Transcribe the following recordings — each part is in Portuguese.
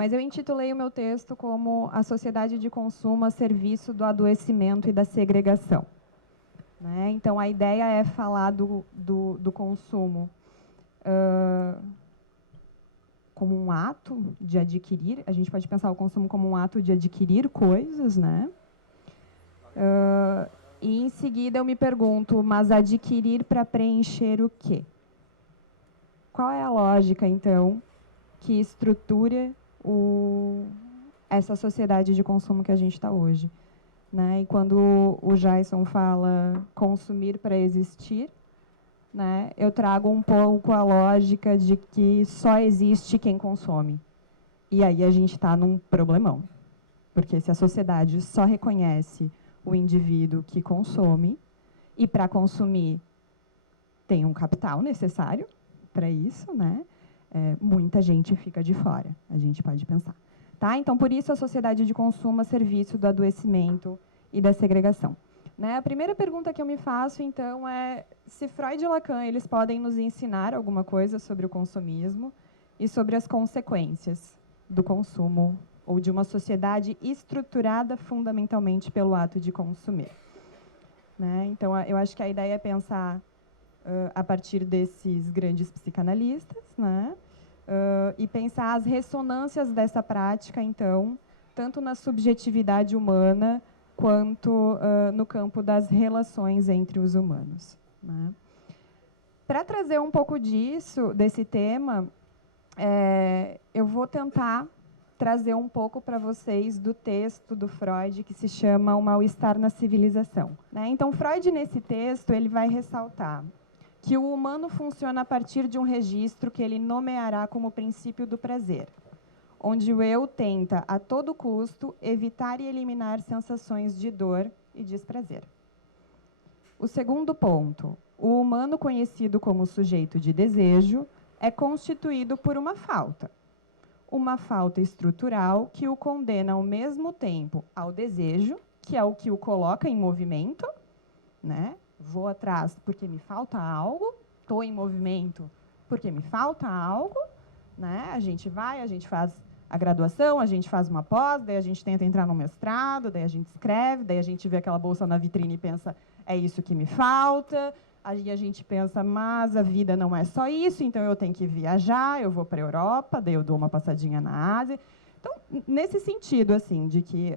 mas eu intitulei o meu texto como A Sociedade de Consumo a Serviço do Adoecimento e da Segregação. Né? Então, a ideia é falar do consumo como um ato de adquirir. A gente pode pensar o consumo como um ato de adquirir coisas, né? E, em seguida, eu me pergunto, mas adquirir para preencher o quê? Qual é a lógica, então, que estrutura essa sociedade de consumo que a gente está hoje? Né? E quando o Jason fala consumir para existir, né, eu trago um pouco a lógica de que só existe quem consome. E aí a gente está num problemão. Porque se a sociedade só reconhece o indivíduo que consome, e para consumir tem um capital necessário para isso, né, muita gente fica de fora, a gente pode pensar. Tá? Então, por isso, a sociedade de consumo a serviço do adoecimento e da segregação. Né? A primeira pergunta que eu me faço, então, é se Freud e Lacan eles podem nos ensinar alguma coisa sobre o consumismo e sobre as consequências do consumo ou de uma sociedade estruturada fundamentalmente pelo ato de consumir. Né? Então, eu acho que a ideia é pensar a partir desses grandes psicanalistas, né? E pensar as ressonâncias dessa prática, então, tanto na subjetividade humana quanto no campo das relações entre os humanos. Né? Para trazer um pouco desse tema, eu vou tentar trazer um pouco para vocês do texto do Freud que se chama O Mal-Estar na Civilização. Né? Então, Freud, nesse texto, ele vai ressaltar que o humano funciona a partir de um registro que ele nomeará como princípio do prazer, onde o eu tenta, a todo custo, evitar e eliminar sensações de dor e desprazer. O segundo ponto, o humano conhecido como sujeito de desejo é constituído por uma falta estrutural que o condena ao mesmo tempo ao desejo, que é o que o coloca em movimento, né? Vou atrás porque me falta algo, estou em movimento porque me falta algo, né? A gente vai, a gente faz a graduação, a gente faz uma pós, daí a gente tenta entrar no mestrado, daí a gente escreve, daí a gente vê aquela bolsa na vitrine e pensa, é isso que me falta. Aí a gente pensa, mas a vida não é só isso, então eu tenho que viajar, eu vou para a Europa, daí eu dou uma passadinha na Ásia. Então, nesse sentido, assim, de que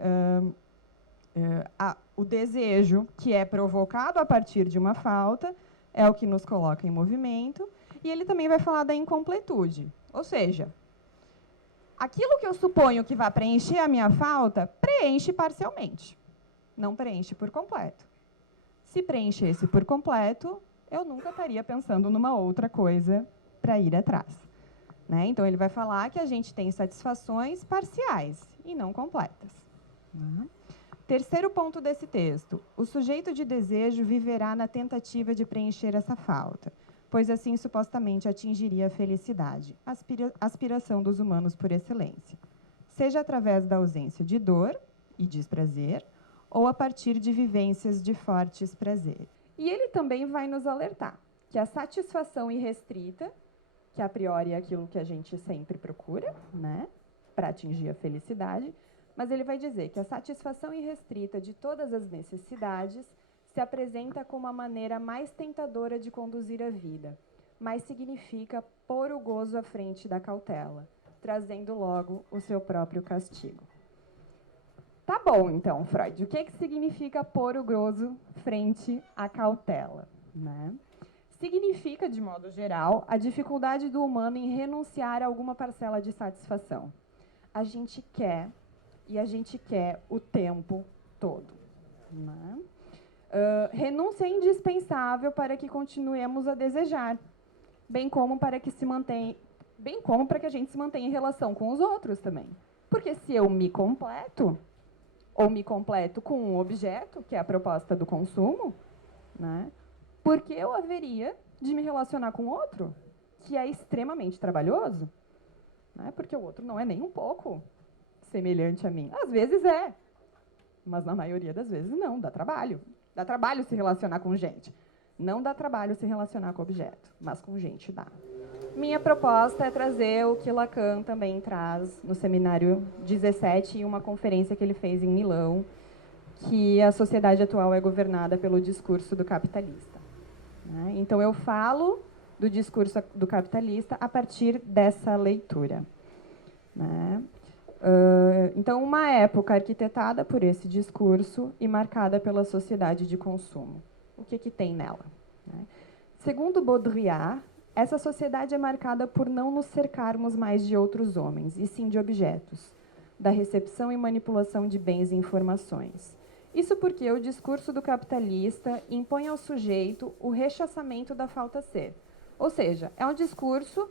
o desejo que é provocado a partir de uma falta é o que nos coloca em movimento, e ele também vai falar da incompletude. Ou seja, aquilo que eu suponho que vai preencher a minha falta, preenche parcialmente, não preenche por completo. Se preenchesse por completo, eu nunca estaria pensando numa outra coisa para ir atrás. Né? Então, ele vai falar que a gente tem satisfações parciais e não completas. Né? Terceiro ponto desse texto. O sujeito de desejo viverá na tentativa de preencher essa falta, pois assim supostamente atingiria a felicidade, aspiração dos humanos por excelência, seja através da ausência de dor e desprazer, ou a partir de vivências de fortes prazeres. E ele também vai nos alertar que a satisfação irrestrita, que a priori é aquilo que a gente sempre procura, né, para atingir a felicidade, mas ele vai dizer que a satisfação irrestrita de todas as necessidades se apresenta como a maneira mais tentadora de conduzir a vida, mas significa pôr o gozo à frente da cautela, trazendo logo o seu próprio castigo. Tá bom, então, Freud, o que significa pôr o gozo frente à cautela? Né? Significa, de modo geral, a dificuldade do humano em renunciar a alguma parcela de satisfação. A gente quer, e a gente quer o tempo todo. Né? Renúncia é indispensável para que continuemos a desejar, bem como para que a gente se mantenha em relação com os outros também. Porque se eu me completo, ou me completo com um objeto, que é a proposta do consumo, né? Porque eu haveria de me relacionar com outro, que é extremamente trabalhoso, né? Porque o outro não é nem um pouco semelhante a mim. Às vezes é, mas na maioria das vezes não, dá trabalho. Dá trabalho se relacionar com gente. Não dá trabalho se relacionar com objeto, mas com gente dá. Minha proposta é trazer o que Lacan também traz no seminário 17 e uma conferência que ele fez em Milão, que a sociedade atual é governada pelo discurso do capitalista. Né? Então, eu falo do discurso do capitalista a partir dessa leitura. Né? Então, uma época arquitetada por esse discurso e marcada pela sociedade de consumo. O que tem nela? Né? Segundo Baudrillard, essa sociedade é marcada por não nos cercarmos mais de outros homens, e sim de objetos, da recepção e manipulação de bens e informações. Isso porque o discurso do capitalista impõe ao sujeito o rechaçamento da falta-ser. Ou seja, é um discurso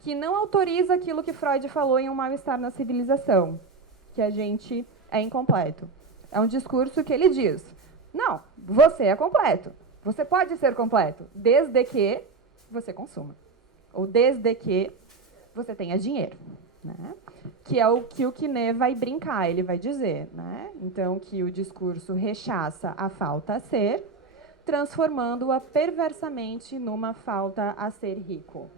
que não autoriza aquilo que Freud falou em Um Mal-Estar na Civilização, que a gente é incompleto. É um discurso que ele diz, não, você é completo, você pode ser completo, desde que você consuma, ou desde que você tenha dinheiro. Né? Que é o que o Quinet vai brincar, ele vai dizer. Né? Então, que o discurso rechaça a falta a ser, transformando-a perversamente numa falta a ser rico.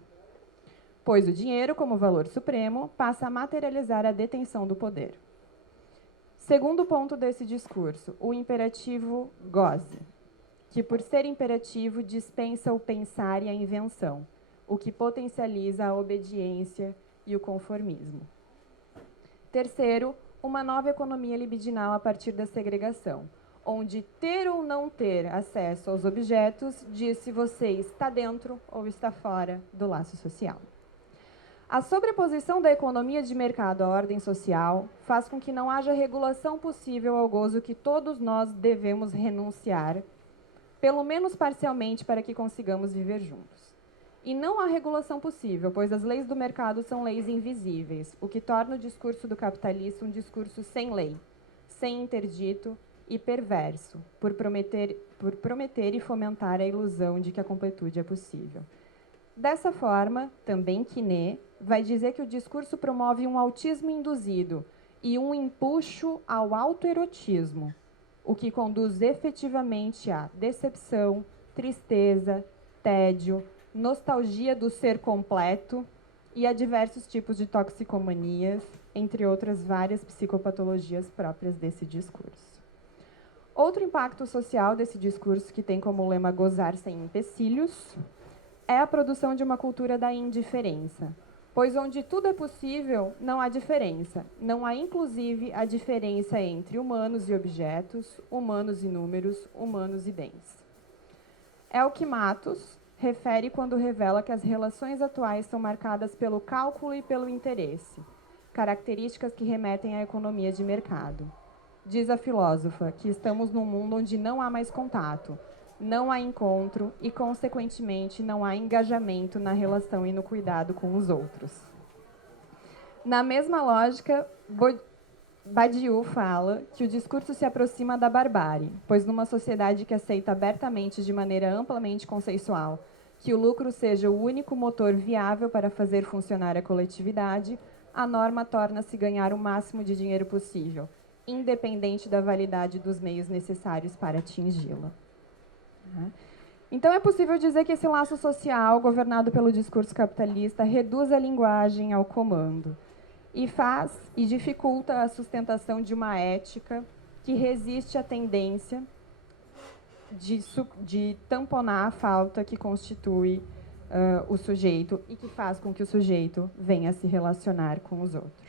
Pois o dinheiro, como valor supremo, passa a materializar a detenção do poder. Segundo ponto desse discurso, o imperativo goze, que por ser imperativo dispensa o pensar e a invenção, o que potencializa a obediência e o conformismo. Terceiro, uma nova economia libidinal a partir da segregação, onde ter ou não ter acesso aos objetos diz se você está dentro ou está fora do laço social. A sobreposição da economia de mercado à ordem social faz com que não haja regulação possível ao gozo que todos nós devemos renunciar, pelo menos parcialmente, para que consigamos viver juntos. E não há regulação possível, pois as leis do mercado são leis invisíveis, o que torna o discurso do capitalista um discurso sem lei, sem interdito e perverso, por prometer e fomentar a ilusão de que a completude é possível. Dessa forma, também Quinet vai dizer que o discurso promove um autismo induzido e um empuxo ao autoerotismo, o que conduz efetivamente à decepção, tristeza, tédio, nostalgia do ser completo e a diversos tipos de toxicomanias, entre outras várias psicopatologias próprias desse discurso. Outro impacto social desse discurso, que tem como lema gozar sem empecilhos, é a produção de uma cultura da indiferença, pois onde tudo é possível, não há diferença. Não há, inclusive, a diferença entre humanos e objetos, humanos e números, humanos e bens. Elke Matos refere quando revela que as relações atuais são marcadas pelo cálculo e pelo interesse, características que remetem à economia de mercado. Diz a filósofa que estamos num mundo onde não há mais contato, não há encontro e, consequentemente, não há engajamento na relação e no cuidado com os outros. Na mesma lógica, Badiou fala que o discurso se aproxima da barbárie, pois numa sociedade que aceita abertamente, de maneira amplamente consensual, que o lucro seja o único motor viável para fazer funcionar a coletividade, a norma torna-se ganhar o máximo de dinheiro possível, independente da validade dos meios necessários para atingi-la. Então, é possível dizer que esse laço social, governado pelo discurso capitalista, reduz a linguagem ao comando e faz e dificulta a sustentação de uma ética que resiste à tendência de tamponar a falta que constitui o sujeito e que faz com que o sujeito venha a se relacionar com os outros.